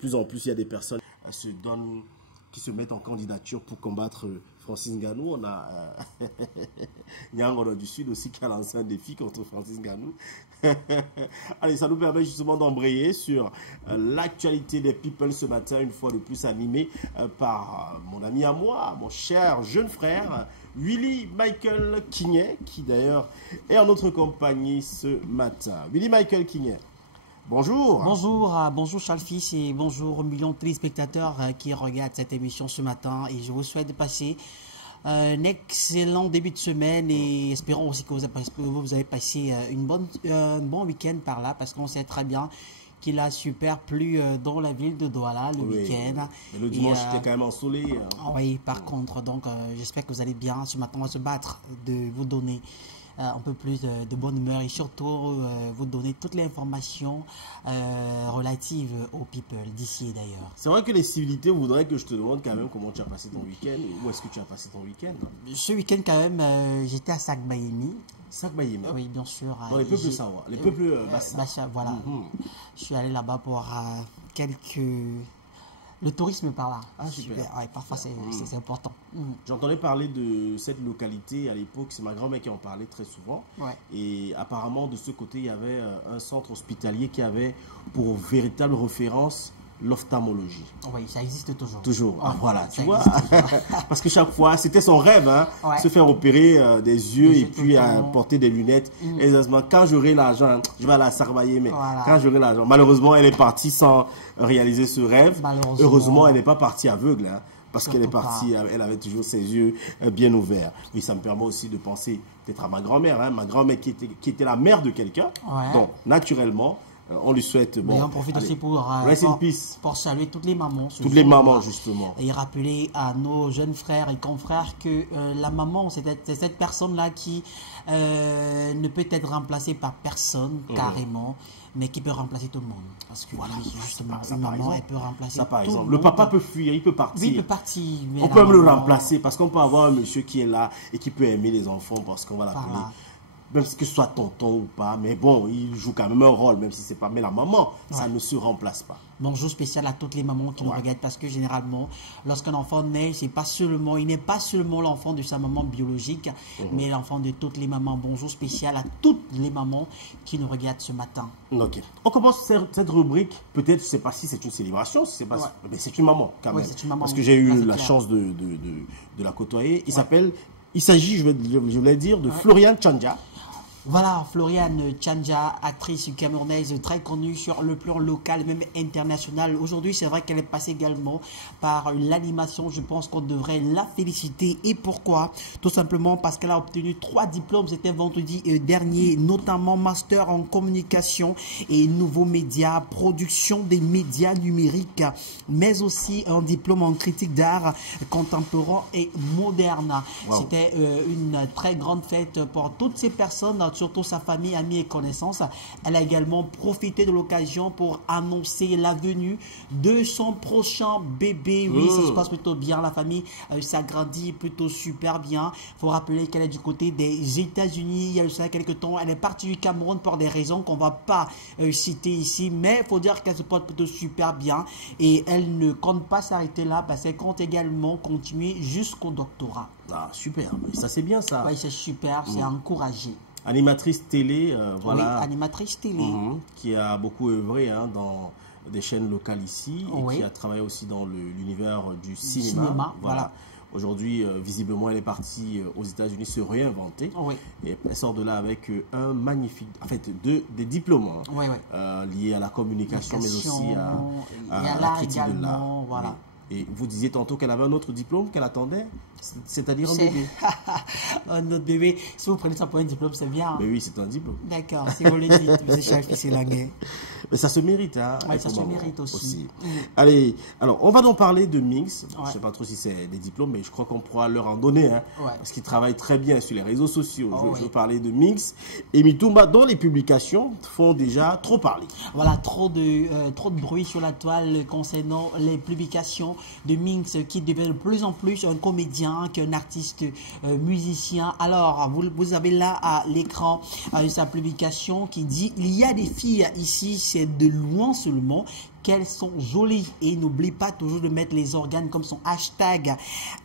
plus en plus, il y a des personnes qui se mettent en candidature pour combattre Francis Ngannou. On a Nyangoro du Sud aussi qui a lancé un défi contre Francis Ngannou. Allez, ça nous permet justement d'embrayer sur l'actualité des People ce matin, une fois de plus animé par mon ami à moi, mon cher jeune frère, Willy Michael Kignet, qui d'ailleurs est en notre compagnie ce matin. Willy Michael Kignet. Bonjour. Bonjour Charles Fils et bonjour aux millions de téléspectateurs qui regardent cette émission ce matin. Et je vous souhaite de passer un excellent début de semaine et espérons aussi que vous avez passé un bon week-end par là, parce qu'on sait très bien qu'il a super plu dans la ville de Douala le week-end. Et le dimanche, c'était quand même ensoleillé. Oui, par contre, donc j'espère que vous allez bien. Ce matin, on va se battre de vous donner un peu plus de bonne humeur et surtout vous donner toutes les informations relatives aux people d'ici et d'ailleurs. C'est vrai que les civilités voudraient que je te demande quand même comment tu as passé ton week-end. Où est-ce que tu as passé ton week-end? Ce week-end quand même, j'étais à Sakbayemi. Sakbayemi? Oui, bien sûr. Dans les peuples Sawa, les peuples Bassa. Voilà. Je suis allé là-bas pour le tourisme par là. Ah, super. Ouais, parfois, c'est important. J'entendais parler de cette localité à l'époque. C'est ma grand-mère qui en parlait très souvent. Ouais. Et apparemment, de ce côté, il y avait un centre hospitalier qui avait pour véritable référence l'ophtalmologie. Oui, ça existe toujours. Toujours. Ah, voilà, tu vois. Parce que chaque fois, c'était son rêve, hein, se faire opérer des yeux et puis porter des lunettes. Exactement. Quand j'aurai l'argent, je vais aller à Sarbaye, mais quand j'aurai l'argent. Malheureusement, elle est partie sans réaliser ce rêve. Heureusement, elle n'est pas partie aveugle, hein, parce qu'elle est partie, elle avait toujours ses yeux bien ouverts. Et ça me permet aussi de penser peut-être à ma grand-mère, hein, ma grand-mère qui était la mère de quelqu'un. Ouais. Donc, naturellement, on lui souhaite mais on profite aussi pour saluer toutes les mamans. Toutes les mamans, justement. Et rappeler à nos jeunes frères et confrères que la maman, c'est cette personne-là qui ne peut être remplacée par personne, carrément, mais qui peut remplacer tout le monde. Parce que voilà, justement, une maman, elle peut remplacer ça, par tout exemple. le monde. Le papa peut fuir, il peut partir. Oui, il peut partir. On peut même le remplacer, parce qu'on peut avoir un monsieur qui est là et qui peut aimer les enfants, parce qu'on va l'appeler. Même que ce soit tonton ou pas, mais bon, il joue quand même un rôle, même si c'est pas. Mais la maman, ça ne se remplace pas. Bonjour spécial à toutes les mamans qui nous regardent, parce que généralement, lorsqu'un enfant naît, il n'est pas seulement l'enfant de sa maman biologique, mais l'enfant de toutes les mamans. Bonjour spécial à toutes les mamans qui nous regardent ce matin. Ok. On commence cette rubrique. Peut-être, je ne sais pas si c'est une célébration, mais c'est une maman quand même. C'est une maman. Parce que j'ai eu la chance de la côtoyer. Il s'agit, je voulais dire, de Floriane Tchanja. Voilà, Floriane Tchanja, actrice camerounaise très connue sur le plan local, même international. Aujourd'hui, c'est vrai qu'elle est passée également par l'animation. Je pense qu'on devrait la féliciter. Et pourquoi? Tout simplement parce qu'elle a obtenu 3 diplômes. C'était vendredi dernier, notamment master en communication et nouveaux médias, production des médias numériques, mais aussi un diplôme en critique d'art contemporain et moderne. Wow. C'était une très grande fête pour toutes ces personnes, surtout sa famille, amis et connaissances. Elle a également profité de l'occasion pour annoncer la venue de son prochain bébé. Oui, ça se passe plutôt bien. La famille s'agrandit plutôt super bien. Il faut rappeler qu'elle est du côté des États-Unis. Il y a eu quelques temps, elle est partie du Cameroun pour des raisons qu'on ne va pas citer ici. Mais il faut dire qu'elle se porte plutôt super bien. Et elle ne compte pas s'arrêter là, parce qu'elle compte également continuer jusqu'au doctorat. Ah, super. Ça, c'est bien ça. Oui, c'est super. C'est encouragé. Animatrice télé, voilà. Oui, animatrice télé. Qui a beaucoup œuvré dans des chaînes locales ici et qui a travaillé aussi dans l'univers du cinéma. Voilà. Aujourd'hui, visiblement, elle est partie aux États-Unis se réinventer. Et elle sort de là avec un magnifique, en fait, des diplômes liés à la communication, mais aussi à la critique de l'art. Voilà. Et vous disiez tantôt qu'elle avait un autre diplôme qu'elle attendait, c'est-à-dire un bébé. Un autre bébé. Si vous prenez ça pour un diplôme, c'est bien. Mais oui, c'est un diplôme. D'accord, si vous le dites, vous êtes c'est la guerre. Mais ça se mérite, hein. Oui, ça se mérite aussi. Allez, alors, on va donc parler de Minx. Je ne sais pas trop si c'est des diplômes, mais je crois qu'on pourra leur en donner, hein, parce qu'ils travaillent très bien sur les réseaux sociaux. Je veux parler de Minx et Mitumba, dont les publications font déjà trop parler. Voilà, trop de bruit sur la toile concernant les publications de Minx, qui devient de plus en plus un comédien qu'un artiste musicien. Alors, vous avez là à l'écran sa publication qui dit: il y a des filles ici, c'est de loin seulement qu'elles sont jolies. Et n'oublie pas toujours de mettre les organes comme son hashtag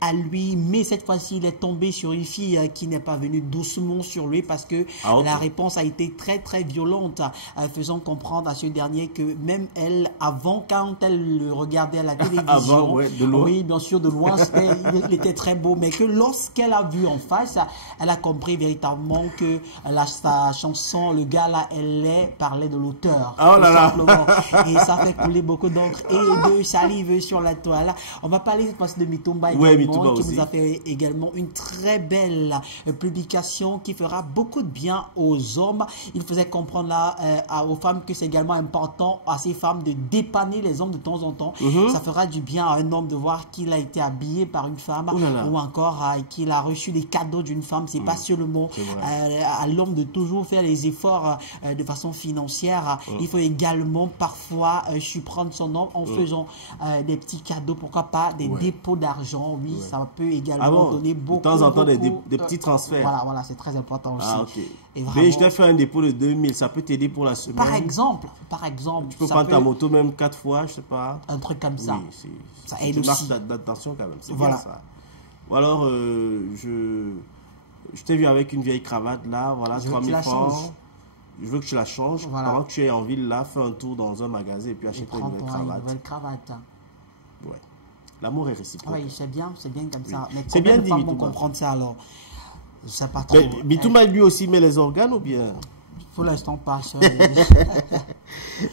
à lui. Mais cette fois-ci, il est tombé sur une fille qui n'est pas venue doucement sur lui parce que la réponse a été très très violente, faisant comprendre à ce dernier que même elle, avant, quand elle le regardait à la télévision, avant, ouais, de loin. Oui, bien sûr, de loin, il était très beau, mais que lorsqu'elle a vu en face, elle a compris véritablement que sa chanson, le gars là, parlait de l'auteur. Oh là là. Et ça fait couler beaucoup d'encre et de salive sur la toile. On va parler cette fois-ci de Mitumba également, Mitumba qui aussi nous a fait également une très belle publication qui fera beaucoup de bien aux hommes. Il faisait comprendre là aux femmes que c'est également important à ces femmes de dépanner les hommes de temps en temps. Ça fera du bien à un homme de voir qu'il a été habillé par une femme ou encore qu'il a reçu des cadeaux d'une femme. C'est pas seulement à l'homme de toujours faire les efforts de façon financière. Il faut également parfois surprendre son homme en faisant des petits cadeaux, pourquoi pas des dépôts d'argent. Oui, ça peut également donner beaucoup. De temps en temps, des petits transferts. Voilà, c'est très important aussi. Ah, ok. Et vraiment, mais je t'ai fait un dépôt de 2000, ça peut t'aider pour la semaine. Par exemple. Tu peux prendre ta moto même 4 fois, je sais pas. Un truc comme ça. Oui, ça aide aussi. C'est une marque d'attention quand même. C'est bien ça. Ou alors, je t'ai vu avec une vieille cravate là, voilà, 3000 francs. Je veux que tu la changes. Voilà. Pendant que tu es en ville là, fais un tour dans un magasin et puis achète une nouvelle cravate. Ouais. L'amour est réciproque. Oui, c'est bien comme ça. Mais c'est bien dit, Mitumba. Comprendre ça alors. Je sais pas trop. Mais Mitumba lui aussi met les organes ou bien? Pour l'instant, pas ça.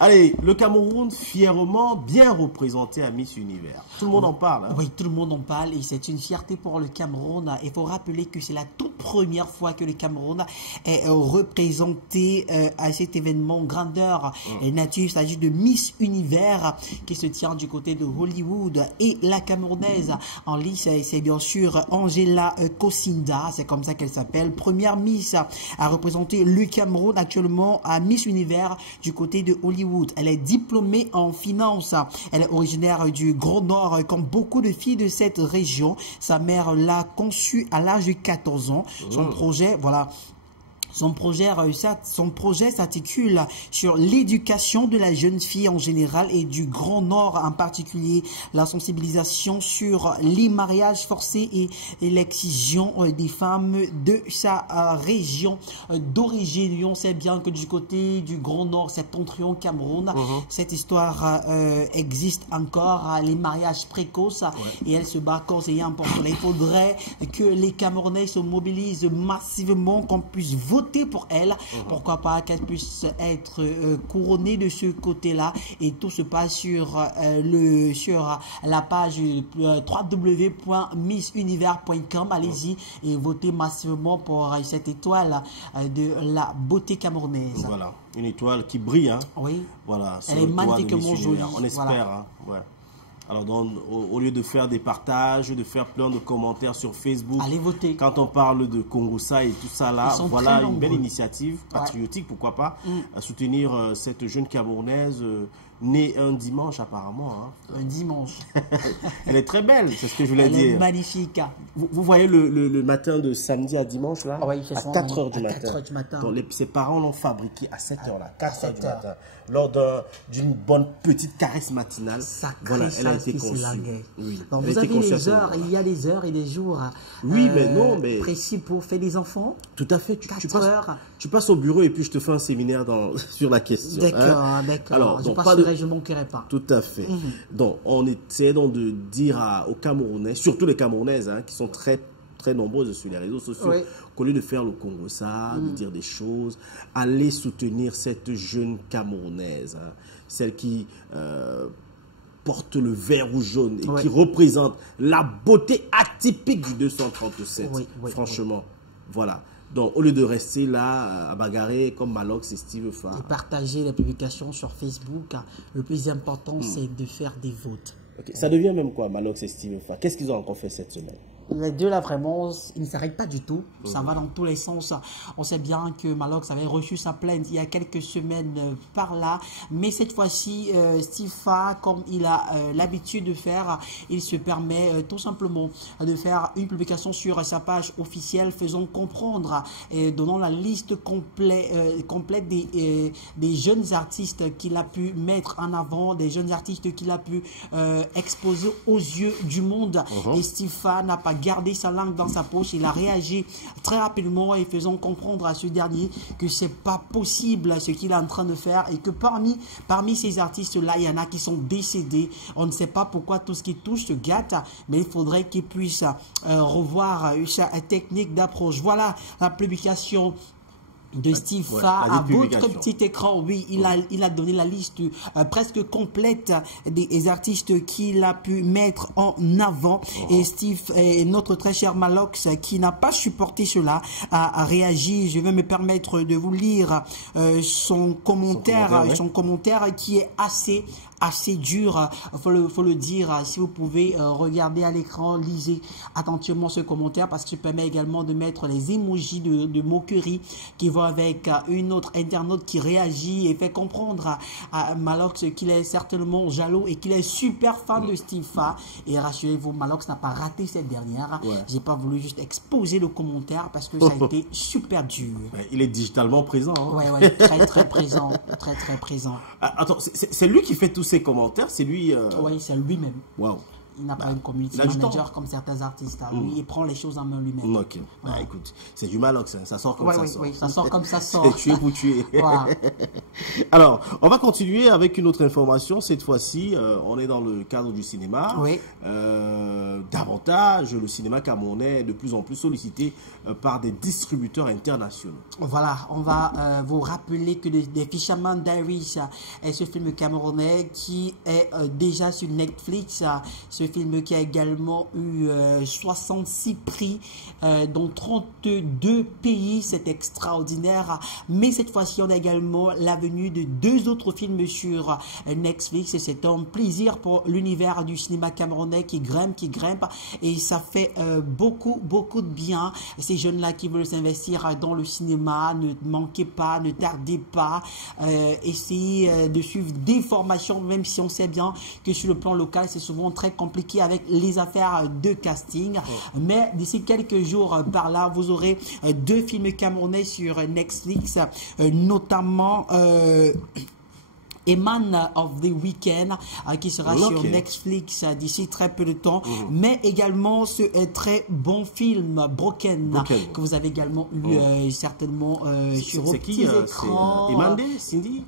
Allez, le Cameroun, fièrement bien représenté à Miss Univers. Tout le monde en parle. Hein? Oui, tout le monde en parle et c'est une fierté pour le Cameroun. Il faut rappeler que c'est la toute première fois que le Cameroun est représenté à cet événement grandeur nature. Il s'agit de Miss Univers qui se tient du côté de Hollywood. Et la Camerounaise en lice, c'est bien sûr Angela Kosinda, c'est comme ça qu'elle s'appelle. Première Miss à représenter le Cameroun actuellement à Miss Univers du côté de Hollywood. Elle est diplômée en finance. Elle est originaire du Grand Nord comme beaucoup de filles de cette région. Sa mère l'a conçue à l'âge de 14 ans. Son projet, voilà. Son projet s'articule sur l'éducation de la jeune fille en général et du Grand Nord en particulier, la sensibilisation sur les mariages forcés et l'excision des femmes de sa région d'origine. On sait bien que du côté du Grand Nord, septentrion Cameroun, cette histoire existe encore, les mariages précoces, et elle se bat corps et âme pour cela. Il faudrait que les Camerounais se mobilisent massivement, qu'on puisse voter pour elle, pourquoi pas qu'elle puisse être couronnée de ce côté-là, et tout se passe sur la page www.missunivers.com. Allez-y et votez massivement pour cette étoile de la beauté camerounaise. Voilà, une étoile qui brille, hein. Oui. Voilà, elle est magnifiquement jolie. On espère, voilà. Hein. Ouais. Alors, donc, au lieu de faire des partages, de faire plein de commentaires sur Facebook, allez voter. Quand on parle de Congossa et tout ça là, voilà une belle initiative patriotique, pourquoi pas, à soutenir cette jeune Camerounaise née un dimanche apparemment. Hein. Un dimanche. Elle est très belle, c'est ce que je voulais dire. Elle est magnifique. Vous voyez le matin de samedi à dimanche là, à 4 heures du matin. 4 heures du matin. Donc, ses parents l'ont fabriqué à 7 heures là, 4 heures du matin. Lors d'une bonne petite caresse matinale. Voilà, elle a été conçue. Oui. Donc, vous avez les heures, il y a les heures et les jours précis pour faire des enfants. Tout à fait. Tu passes au bureau et puis je te fais un séminaire sur la question. D'accord, d'accord. Alors, je passerai, je ne manquerai pas. Tout à fait. Donc, on essaie donc de dire aux Camerounais, surtout les Camerounaises, hein, qui sont très très nombreuses sur les réseaux sociaux, qu'au lieu de faire le Congossa, de dire des choses, allez soutenir cette jeune Camerounaise, hein, celle qui porte le vert ou jaune et qui représente la beauté atypique du 237. Franchement, voilà. Donc, au lieu de rester là à bagarrer comme Malox et Steve Fa. Et partager les publications sur Facebook, le plus important, c'est de faire des votes. Ça devient même quoi, Malox et Steve Fa? Qu'est-ce qu'ils ont encore fait cette semaine? les deux là vraiment, ils ne s'arrêtent pas du tout. Ça va dans tous les sens. On sait bien que Malox avait reçu sa plainte il y a quelques semaines par là. Mais cette fois-ci, Stifa, comme il a l'habitude de faire, il se permet tout simplement de faire une publication sur sa page officielle, faisant comprendre et donnant la liste complète des jeunes artistes qu'il a pu mettre en avant, des jeunes artistes qu'il a pu exposer aux yeux du monde. Et Stifa n'a pas gardé sa langue dans sa poche. Il a réagi très rapidement et faisant comprendre à ce dernier que c'est pas possible ce qu'il est en train de faire et que parmi ces artistes-là, il y en a qui sont décédés. On ne sait pas pourquoi tout ce qui touche se gâte, mais il faudrait qu'il puisse revoir sa technique d'approche. Voilà la publication de Stifa à votre petit écran. Oui, il a donné la liste presque complète des artistes qu'il a pu mettre en avant. Et Steve, et notre très cher Malox, qui n'a pas supporté cela, a réagi. Je vais me permettre de vous lire son commentaire qui est assez dur, faut le dire. Si vous pouvez regarder à l'écran, lisez attentivement ce commentaire parce que ça permet également de mettre les emojis de moquerie qui vont avec une autre internaute qui réagit et fait comprendre à Malox qu'il est certainement jaloux et qu'il est super fan de Stifa. Et rassurez-vous, Malox n'a pas raté cette dernière. J'ai pas voulu juste exposer le commentaire parce que ça a été super dur. Il est digitalement présent. Hein. Ouais, très présent, très présent. Attends, c'est lui qui fait tous ces commentaires, c'est lui. Oui, c'est lui-même. Waouh. Il n'a pas une community manager comme certains artistes. Lui, il prend les choses en main lui-même. Ok. Bah, écoute, c'est du Malox, hein. Ça sort comme ça sort. Oui, ça sort comme ça sort. C'est tuer pour tuer. Alors, on va continuer avec une autre information. Cette fois-ci, on est dans le cadre du cinéma. Oui. Davantage, le cinéma camerounais est de plus en plus sollicité par des distributeurs internationaux. Voilà, on va vous rappeler que The Fisherman Diaries est ce film camerounais qui est déjà sur Netflix. Ce film qui a également eu 66 prix dans 32 pays, c'est extraordinaire. Mais cette fois-ci, on a également la venue de 2 autres films sur Netflix et c'est un plaisir pour l'univers du cinéma camerounais qui grimpe et ça fait beaucoup de bien. Ces jeunes-là qui veulent s'investir dans le cinéma, ne manquez pas, ne tardez pas, essayez de suivre des formations, même si on sait bien que sur le plan local, c'est souvent très compliqué avec les affaires de casting. Mais d'ici quelques jours par là, vous aurez 2 films camerounais sur Netflix, notamment Man of the Weekend qui sera sur Netflix d'ici très peu de temps, mais également ce très bon film Broken que vous avez également eu certainement sur vos petits écrans.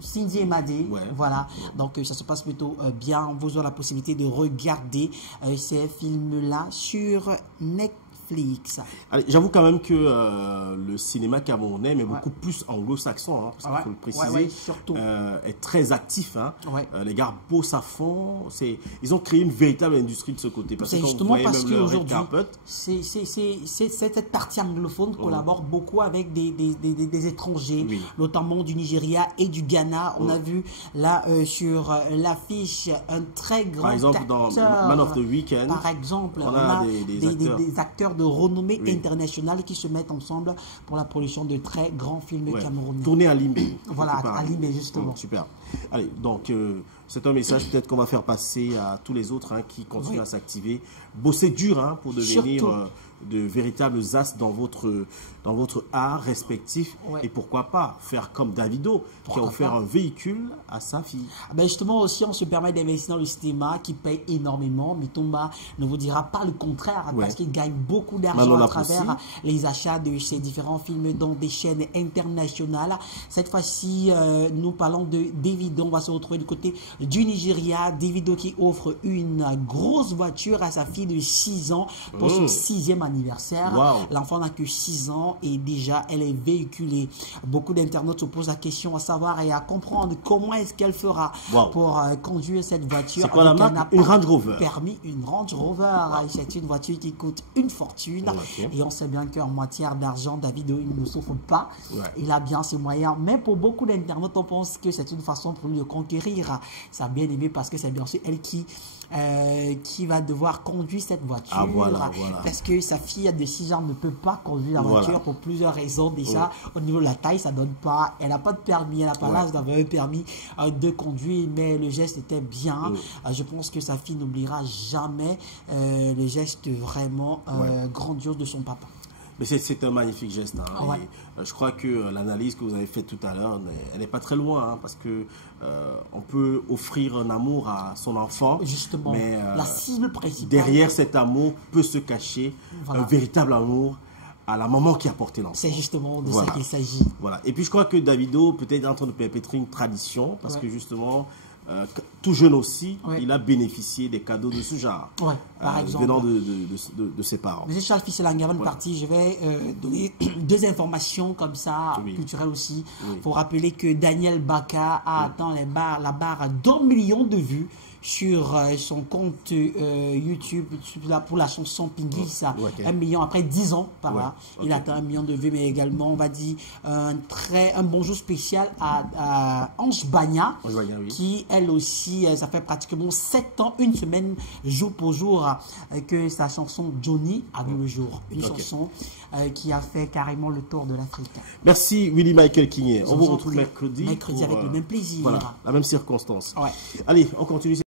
Cindy Emadé, voilà. Donc ça se passe plutôt bien. Vous aurez la possibilité de regarder ces films-là sur Netflix. J'avoue quand même que le cinéma camerounais, mais beaucoup plus anglo-saxon, hein, parce qu'il faut le préciser, surtout. est très actif. Hein. Les gars bossent à fond. Ils ont créé une véritable industrie de ce côté. C'est justement parce qu'aujourd'hui, cette partie anglophone collabore beaucoup avec des étrangers, notamment du Nigeria et du Ghana. On a vu là sur l'affiche un très grand acteur. Par exemple, dans Man of the Weekend, par exemple, on a des acteurs de renommée internationale qui se mettent ensemble pour la production de très grands films camerounais. Tourné à Limbé. Voilà, à Limbé justement. Super. Allez, donc c'est un message peut-être qu'on va faire passer à tous les autres qui continuent à s'activer. Bosser dur pour devenir de véritables as dans votre art respectif. Et pourquoi pas faire comme Davido qui a offert un véhicule à sa fille. Justement aussi, on se permet d'investir dans le cinéma qui paye énormément. Mitomba ne vous dira pas le contraire parce qu'il gagne beaucoup d'argent à travers les achats de ces différents films dans des chaînes internationales. Cette fois-ci, nous parlons de Davido. On va se retrouver du côté du Nigeria. Davido qui offre une grosse voiture à sa fille de 6 ans pour son 6e anniversaire. Wow. L'enfant n'a que 6 ans et déjà elle est véhiculée. Beaucoup d'internautes se posent la question à savoir et à comprendre comment est-ce qu'elle fera pour conduire cette voiture. C'est quoi la marque? Une Range Rover. Permis, une Range Rover. C'est une voiture qui coûte une fortune. Et on sait bien qu'en matière d'argent, David, il ne souffre pas. Il a bien ses moyens. Mais pour beaucoup d'internautes, on pense que c'est une façon pour lui de conquérir sa bien-aimée parce que c'est bien sûr elle qui va devoir conduire cette voiture. Parce que sa fille de 6 ans ne peut pas conduire la voiture pour plusieurs raisons. Déjà, au niveau de la taille, ça donne pas. Elle n'a pas de permis, elle n'a pas l'âge d'avoir un permis de conduire, mais le geste était bien. Je pense que sa fille n'oubliera jamais le geste vraiment grandiose de son papa. Mais c'est un magnifique geste. Je crois que l'analyse que vous avez faite tout à l'heure, elle n'est pas très loin, parce que on peut offrir un amour à son enfant. Justement, mais la cible principale. Derrière cet amour peut se cacher un véritable amour à la maman qui a porté l'enfant. C'est justement de ça qu'il s'agit. Voilà. Et puis je crois que Davido peut-être en train de perpétrer une tradition, parce que justement, tout jeune aussi, il a bénéficié des cadeaux de ce genre, par exemple, venant de ses parents. Monsieur Charles Fils-Elang, avant de partir, je vais donner 2 informations comme ça, culturelles aussi. Il faut rappeler que Daniel Baka a atteint la barre d'1 million de vues sur son compte YouTube pour la chanson Pingis, 1 million après 10 ans par là. Il a atteint 1 million de vues, mais également, on va dire, un bonjour spécial à Ange Bagna, qui, elle aussi, ça fait pratiquement 7 ans, une semaine, jour pour jour, que sa chanson Johnny a vu le jour. Une chanson qui a fait carrément le tour de l'Afrique. Merci Willy Michael Kingé. On vous retrouve mercredi. Mercredi avec le même plaisir. Voilà, la même circonstance. Allez, on continue.